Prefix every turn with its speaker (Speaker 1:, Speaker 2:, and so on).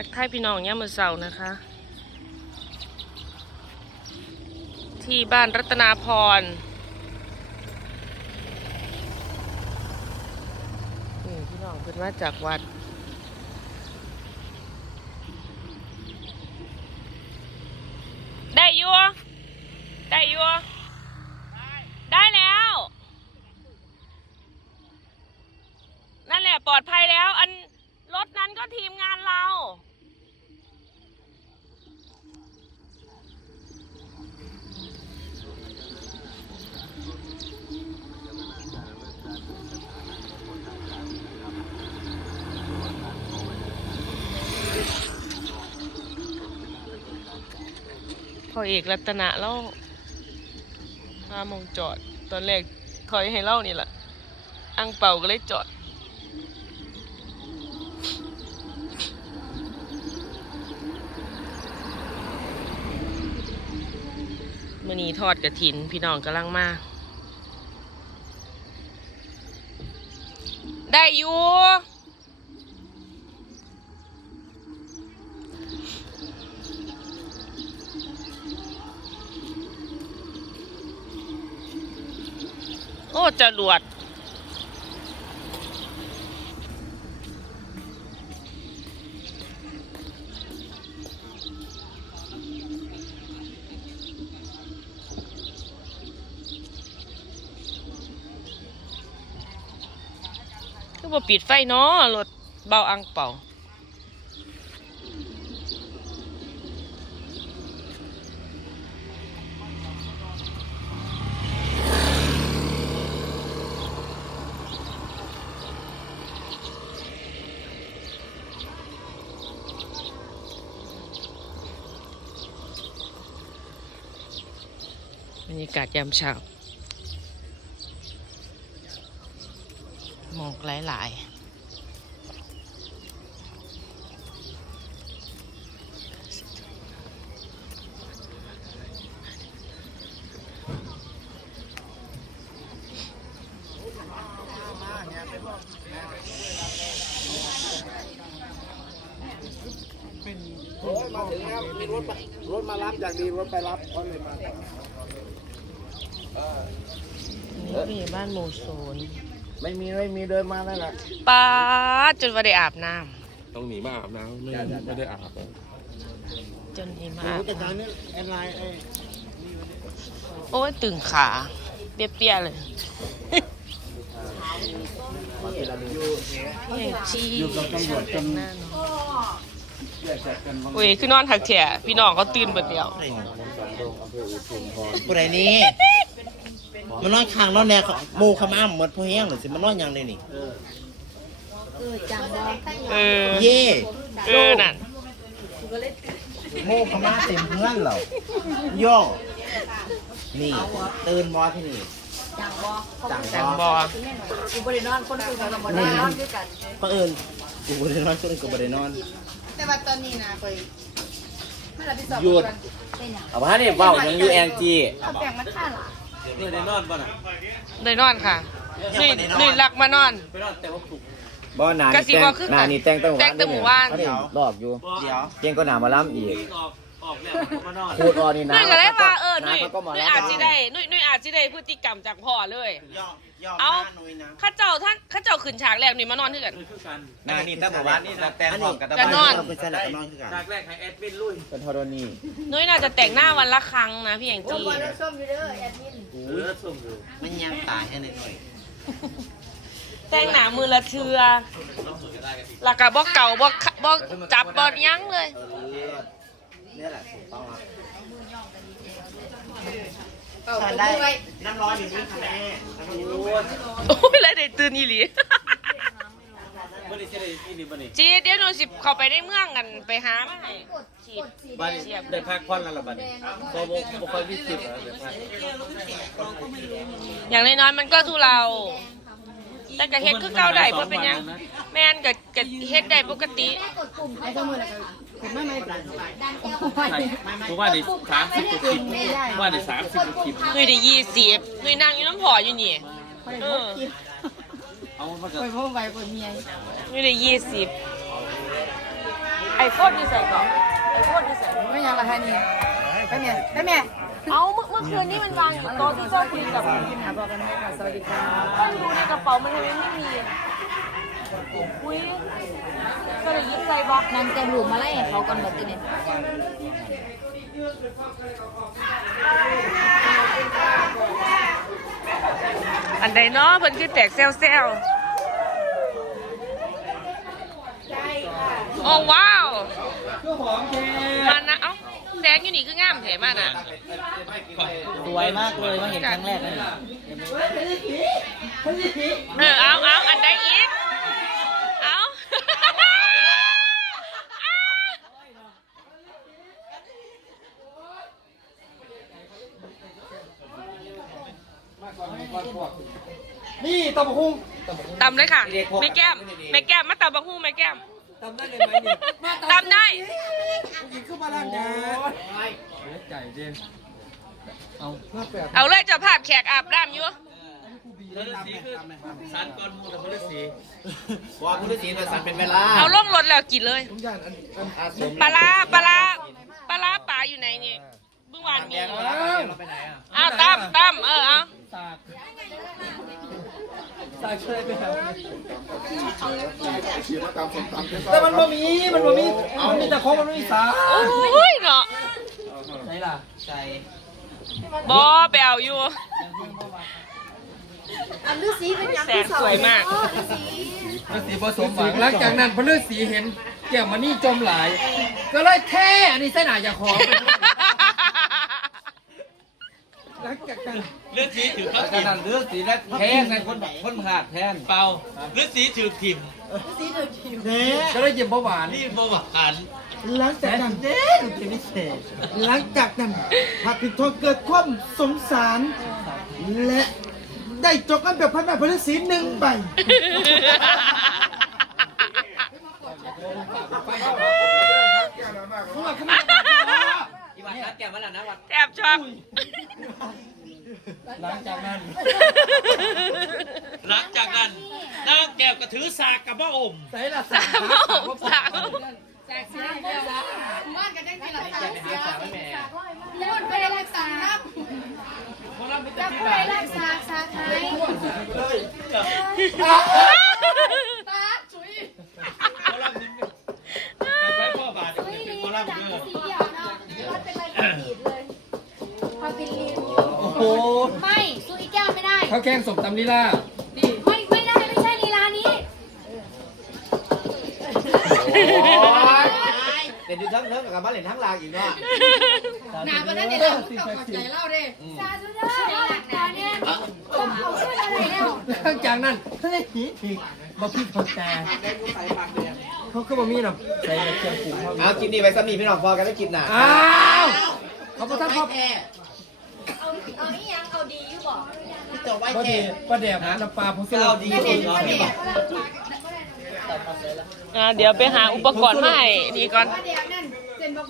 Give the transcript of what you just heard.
Speaker 1: ทักทายพี่น้องย่ามือเสาร์นะคะ ที่บ้านรัตนาพรนี่พี่น้องเพิ่นมาจากวัดได้ยัวได้ยัวได้แล้ว นั่นแหละปลอดภัยแล้ว อันรถนั้นก็ทีมงานเรา พ อเอกรัตนะเล่าพามองจอด ตอนแรกถอยให้เล่านี่แหละอังเป่าก็เลยจอด มื่อนี้ทอดกระถิน พี่น้องกำลังมา ได้อยู่ อ้จรวดคือบ่ปิดไฟเนาะรถเบาอังเป่า รรยากาศยามเช้าหมอกหลาย
Speaker 2: มาถึงแล้วมีรถมารถมารับจากดีรถไปรับเขาเลยมา
Speaker 1: ๆนี่พี่บ้านหมู่ศูนย์
Speaker 2: ไม่มีไม่มีเดินมาแล้วล่ะ
Speaker 1: ป้าดจนว่าได้อาบน้
Speaker 3: ต้องหนีมาอาบน้ำไม่ไม่ได้อาบเลยำ
Speaker 1: จนได้มาอาบ
Speaker 2: แต่ทาง
Speaker 1: น้ำ
Speaker 2: นี้แอนไลน์ไอ้
Speaker 1: โอ้ยตึงขาเปรี้ยๆเลยเฮ้ยจี้แต่งหน้าเนาะโอ้ยคือนอนถักแถะพี่น้องก็ตื่นเบิดเดียว
Speaker 4: ผู้ใดนี้ มันนอนข้างนอนแนวโมขม้ามเหมือนพวกแห้งหรือสิมันนอนอย่างเลยนี่
Speaker 1: เออ
Speaker 4: เย่
Speaker 1: เออ นั่น
Speaker 4: โมขม้าเต็มเพื่อนเหรอย่อนี่ ตื่นบอที่นี่จัง
Speaker 1: จัง
Speaker 4: บบอ
Speaker 1: อ
Speaker 5: กูบริโนอนคนอื่นกับบริโนอนด้วยกัน
Speaker 4: เพราะเอิญกูบ่ได้นอนคนอื่นก็บ่ได้นอน
Speaker 5: แต่ว่าตอนนี้นะไปไม่รับผิดชอบ
Speaker 4: หยุด
Speaker 5: เป็นอย่าง
Speaker 4: เอาว่าเนี่ยเว้ายังอยู่แองจี
Speaker 5: เอาแบ่งมาฆ่าหล่ะ
Speaker 4: นี่ ได้นอนบ่น่ะ
Speaker 1: เลยนอนค่ะนี่นี่หลักมานอน
Speaker 4: ไปนอนแต่ว่าปลุก
Speaker 6: บ่หนากะ
Speaker 1: สิ
Speaker 6: นี่
Speaker 1: บ่
Speaker 6: แต่ง
Speaker 1: คือ
Speaker 6: หนานี่แต่งตั้ง
Speaker 1: แต่งแต่หมู่บ้าน
Speaker 6: เดี๋ยวรอบอยู่
Speaker 4: เดี๋ยว
Speaker 6: เพียงก็หนามาล้ำอีก
Speaker 4: ออก ออกแล้วมานอน
Speaker 6: พูดออนี่นะ
Speaker 1: นุ่ยก็เลยว่าเออ
Speaker 6: นะ
Speaker 1: นุ่ย
Speaker 6: เขาก็มา
Speaker 1: นุ่ย
Speaker 6: ล้ำ
Speaker 1: อาจจะได้นุ่ยนุ่ยอาจจะได้พฤติกรรมจากพ่อเลย
Speaker 4: ย่อย่อ
Speaker 1: เอา
Speaker 4: หน้าหนุ่ยนะ
Speaker 1: ข้าเจ้าท่านข้าเจ้าขึ้นฉากแรกนี่มานอนที่กัน
Speaker 6: หนานี่ตั้งแต่วันนี่ตั้งแต่พร้อมกัน
Speaker 1: จะนอน
Speaker 4: ไปใส่หลักก็นอนคือกัน
Speaker 3: จากแรกให้แอดมินลุย
Speaker 6: เป็นทรณี
Speaker 1: นุ้ยน่าจะแต่งหน้าวันละครั้งนะพี่แองจี้
Speaker 5: วันละส้มอยู่เด้อแอดมิน
Speaker 3: เออส่งอยู่
Speaker 4: มันยังตายให้หน่อย
Speaker 1: แต่งหน้ามือละเทือแล้วก็บอกเก่าบอกบอกจับบอกยั้งเลย
Speaker 4: เออ เนี่ยแหละถูกต้องแล้ว
Speaker 5: เป่า
Speaker 4: ทาน
Speaker 5: ผม
Speaker 4: ได้
Speaker 5: ด้วย
Speaker 4: น้ำร้อนอยู่นี่ค่ะแม่น้ำร้อนอยู่นี่
Speaker 1: โอ้ยแล้วได้ตื่นอีหลี
Speaker 3: ไม่ได้ใช่ได้ที่นี่บ้านี่
Speaker 1: จีเดี๋ยวหนูสิเข้าไปในเมืองกันไปหามาให้ฉีด
Speaker 3: บ้านนี้ได้พักผ่อนแล้วล่ะบ้านนี้พอบอกบอกค่อยวิสิตแล้วเดี๋ยวพัก
Speaker 1: อย่างน้อยๆมันก็ทุเรา แต่ก็เฮ็ดคือเก่าได้เพราะเป็นหยัง แม่นก็ก็เฮ็ดได้ปกติ
Speaker 5: ไอ้ตัวมือละผมไม่ไม่ปลาดันแก้ว
Speaker 3: ใช่เพราะว่าได้สามสิบกว่าคลิปว่าได้สามสิบกว่าคลิป
Speaker 1: หนุ่ยได้ยี่สิบหนุ่ยนั่งอยู่น้ำพออยู่นี่เออ
Speaker 3: เอามาจาก
Speaker 5: ไปพ่อไปคนเมีย
Speaker 1: หนุ่ยได้ยี่สิบไอโฟนที่ใส่ก่อนไอโฟนที่ใส่
Speaker 5: ไม่ยังละฮะนี่ไปแม่ไปแม่
Speaker 1: เอาเมื่อเมื่อคืนนี้มันวางอยู่โต๊ะที่เจ้าคุยกับ
Speaker 5: กินหาบอกกันไหมค่ะสวัสดีค่ะ
Speaker 1: ก็ดูในกระเป๋ามันทำไมไม่มีอุ้ยก็เลยยิ้มใจบอก
Speaker 5: นางเต็มหลุมมาไล่เขาก่อนแบบนี้
Speaker 1: อันใดเนาะเพิ่นคือแตกเซลเซลโอ้ว้าว มันนะเอ้าแสงอยู่นี่คืองามแถมากนะ
Speaker 4: สวยมากเลยมาเห็นครั้งแรกเลย
Speaker 1: เออเอาเอาอันใดอีกเอา
Speaker 2: นี่ตะบกหุ้ง
Speaker 1: ตำเลยค่ะแม่แก้มแม่แก้มมาตำบักฮู้แม่แก้ม
Speaker 2: ตำได้เลยไหมนี่
Speaker 1: ตำได้
Speaker 2: กินขึ้นมาแล้วนะใจเจนเอาห้าแปด
Speaker 1: เอาเลยเจะภาพแขกอาบน้ำอยู่
Speaker 3: ฤาษีคือสันก้อนมูแต่ฤาษี
Speaker 4: ว่าคุณฤาษีโดยสันเป็นเวลา
Speaker 1: เอาลงรถแล้วกินเลย
Speaker 2: ทุกอย่างอันอัน
Speaker 4: อาสม
Speaker 1: ปลาร้าปลาร้าปลาร้าป่าอยู่ไหนนี่เมื่อวานมี
Speaker 4: เราไปไหนอะ
Speaker 1: อ้าวตั้มตั้มเออเอา
Speaker 2: สาก สากช่วยไปครับแต่มันบ่มี มันบ่มีมันมีแต่ของมันไม่มีสาก
Speaker 1: โอ้ยเนาะ
Speaker 2: ไหนล่ะ
Speaker 4: ใจ
Speaker 1: บอไปเอาอยู่
Speaker 5: อันฤาษีเป็นยัง
Speaker 1: แสงสวยมาก
Speaker 2: ฤาษีผสมหวังหลังจากนั้นพระฤาษีเห็นแก้วมันนี่จมหลาย ก็เลยแท้อันนี้เส้นหนาอย่าขอหลังจากนั้น
Speaker 3: ฤาษีถือข้าว
Speaker 4: ข
Speaker 3: ถิ่ม
Speaker 4: นาดฤาษีและแทนในคนคนขาดแทน
Speaker 3: เปล่าฤาษีถือถิ่ม
Speaker 2: ก็เลยเยี่ยมเบาหวาน
Speaker 3: นี่เบาหวาน
Speaker 2: หลังจากนั้นเด้เป็นพิเศษหลังจากนั้นพระปิดทองเกิดความสงสาร และได้จกกันแบบพันแบบพระฤาษีหนึ่งใบ
Speaker 4: อีวันนัดแกมาแล้วนะวัน
Speaker 1: แอบชอบ
Speaker 2: หลังจากนั้น
Speaker 3: หลังจากนั้นนางแก้วก็ถือสากกับพระอม
Speaker 2: ใส่ละ
Speaker 1: สามโมงสาม
Speaker 5: บ้านกันได้ที่เรา
Speaker 4: แกไปหาสาวแม่
Speaker 5: พูดไปรักษาครับจะพูดไปรักษาสาไทยตาจุย
Speaker 3: หมอลำนี่ใช้พ่อบาทเป็นหมอลำเด้อ
Speaker 5: สีเดียวเนาะรถเป็นอะไรกันดีดเลยพาบินลิน
Speaker 2: โอ้โห ขาแข่งสมตำลีลา
Speaker 5: ไม่ไม่ได้ไม่ใช่ลีลานี้
Speaker 4: เดี๋ยวดูทั้งเทิงกับบ้านเหรียญทั้งลางอีกเนาะ
Speaker 5: หนาวันนั้นเดี๋ยวเราต้องขอบใจเล่าเด้สาธุเด้อหลักฐานเนี่ยผมเอาช่วยอะไรแล้ว
Speaker 2: หลังจากนั้นเขาได้หีอีกมาพี่เขาแต่เขาก็บ่มีน้ำใส่เครื่องปรุงเขา
Speaker 4: เอาคลิปนี้ไปสามีพี่น้องพอกันไม่คลิปหนา
Speaker 2: อ้าวเขาประทับพอ
Speaker 5: เอาเอานี่ยังเอาดีอยู่บอก
Speaker 2: ประเดี๋ยวประเดี๋ยวน้ำปลาผม
Speaker 4: เราดีสุดเนาะ
Speaker 1: อ่าเดี๋ยวไปหาอุปกรณ์มาให้ดีก่อน
Speaker 5: เดี๋ยวนั่นเซ็นบอก